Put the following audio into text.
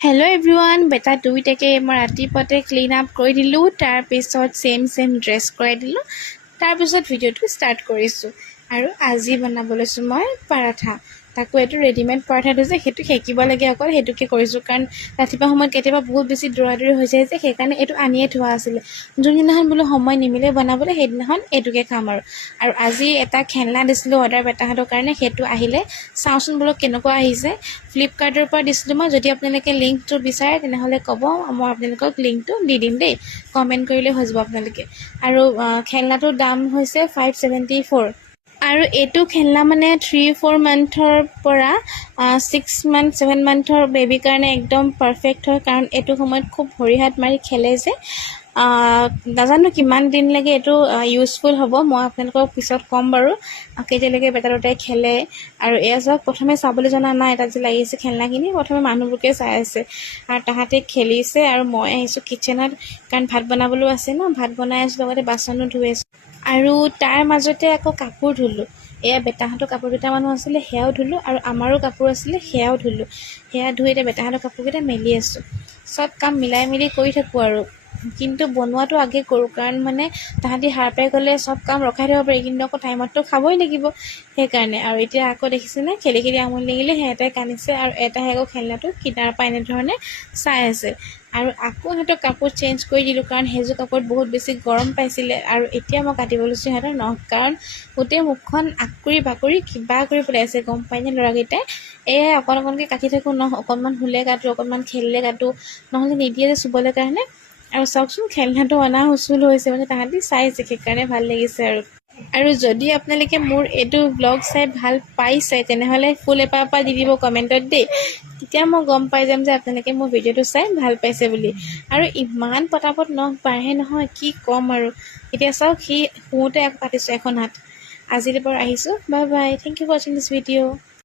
Hello' everyone, বেটা দুইটাকে মই ৰাতিপুৱাতে ক্লিন আপ কৰি দিলোঁ। তাৰপিছত ছেম ড্ৰেছ কৰাই দিলোঁ। তাৰপিছত ভিডিঅ'টো ষ্টাৰ্ট কৰিছোঁ। আৰু আজি বনাব লৈছোঁ মই পাৰাঠা। তাকো এইটো ৰেডিমেড পাৰাঠাটো যে সেইটো সেকিব লাগে, অকল সেইটোকে কৰিছোঁ। কাৰণ ৰাতিপুৱা সময়ত কেতিয়াবা বহুত বেছি দৌৰা হৈ যায় যে, সেইকাৰণে এইটো আনিয়ে থোৱা আছিলে। যোনদিনাখন বোলো সময় নিমিলে বনাবলৈ, সেইদিনাখন এইটোকে খাম আৰু আজি এটা খেলনা দিছিলোঁ অৰ্ডাৰ বেটাহঁতৰ কাৰণে, সেইটো আহিলে। চাওঁচোন বোলো কেনেকুৱা আহিছে। ফ্লিপকাৰ্টৰ পৰা দিছিলোঁ মই। যদি আপোনালোকে লিংকটো বিচাৰে তেনেহ'লে ক'ব, মই আপোনালোকক লিংকটো দি দিম দেই। কমেণ্ট কৰিলে হৈ যাব আপোনালোকে। আৰু খেলনাটোৰ দাম হৈছে 574। আৰু এইটো খেলনা মানে 3-4 মান্থৰ পৰা 6 মান্থ 7 মান্থৰ বেবীৰ কাৰণে একদম পাৰফেক্ট হয়। কাৰণ এইটো সময়ত খুব ভৰি হাত মাৰি খেলে যে। নাজানো কিমান দিন লাগে এইটো ইউজফুল হ'ব, মই আপোনালোকক পিছত ক'ম বাৰু কেতিয়ালৈকে বেটা দুটাই খেলে। আৰু এয়া চাওক, প্ৰথমে চাবলৈ জনা নাই তাত যে লাগিছে খেলনাখিনি, প্ৰথমে মানুহবোৰকে চাই আছে আৰু তাহাঁতে খেলিছে। আৰু মই আহিছোঁ কিটচেনত, কাৰণ ভাত বনাবলৈও আছে ন, ভাত বনাই আছোঁ, লগতে বাচনো ধুই আছোঁ। আৰু তাৰ মাজতে আকৌ কাপোৰ ধুলোঁ। এয়া বেটাহঁতৰ কাপোৰ দুটামানো আছিলে, সেয়াও ধুলোঁ। আৰু আমাৰো কাপোৰ আছিলে, সেয়াও ধুলোঁ। সেয়া ধুই এতিয়া বেটাহঁতৰ কাপোৰকেইটা মেলি আছোঁ। চব কাম মিলাই মিলি কৰি থাকোঁ আৰু। কিন্তু বনোৱাটো আগে কৰোঁ, কাৰণ মানে তাহাঁতি সাৰ পাই গ'লে চব কাম ৰখাই থ'ব পাৰি, কিন্তু আকৌ টাইমততো খাবই লাগিব। সেইকাৰণে আৰু এতিয়া আকৌ দেখিছেনে, খেলি আমনি লাগিলে এটাই কান্দিছে, আৰু এটাই আকৌ খেলনাটো কিনাৰৰ পৰা এনেধৰণে চাই আছে। আৰু আকৌ সিহঁতক কাপোৰ চেঞ্জ কৰি দিলোঁ, কাৰণ সেইযোৰ কাপোৰত বহুত বেছি গৰম পাইছিলে। আৰু এতিয়া মই কাটিব লৈছোঁ সিহঁতৰ নখ, কাৰণ গোটেই মুখখন আঁকুৰি বাকুৰি কিবা কৰি পেলাইছে, গম পায়নে ল'ৰাকেইটাই। এয়াই অকণকৈ কাটি থাকোঁ, নখ অকণমান ধুলে কাটোঁ, অকণমান খেলিলে কাটোঁ, নহ'লে নিদিয়ে যে চুবলৈ কাৰণে। আৰু চাওকচোন খেলনাটো অনা হুচুল হৈছে, মানে তাহাঁতি চাইছে, সেইকাৰণে ভাল লাগিছে আৰু যদি আপোনালোকে মোৰ এইটো ব্লগ চাই ভাল পাইছে তেনেহ'লে ফুল এপাহ দি দিব কমেণ্টত দেই। তেতিয়া মই গম পাই যাম যে আপোনালোকে মোৰ ভিডিঅ'টো চাই ভাল পাইছে বুলি। আৰু ইমান পটাপট নখ বাঢ়ে নহয়, কি ক'ম আৰু। এতিয়া চাওক, সি শুওঁতে আকৌ কাটিছোঁ এখন হাত। আজিলৈ বাৰু আহিছোঁ, bye bye, thank you for ৱাচিং দিছ ভিডিঅ'।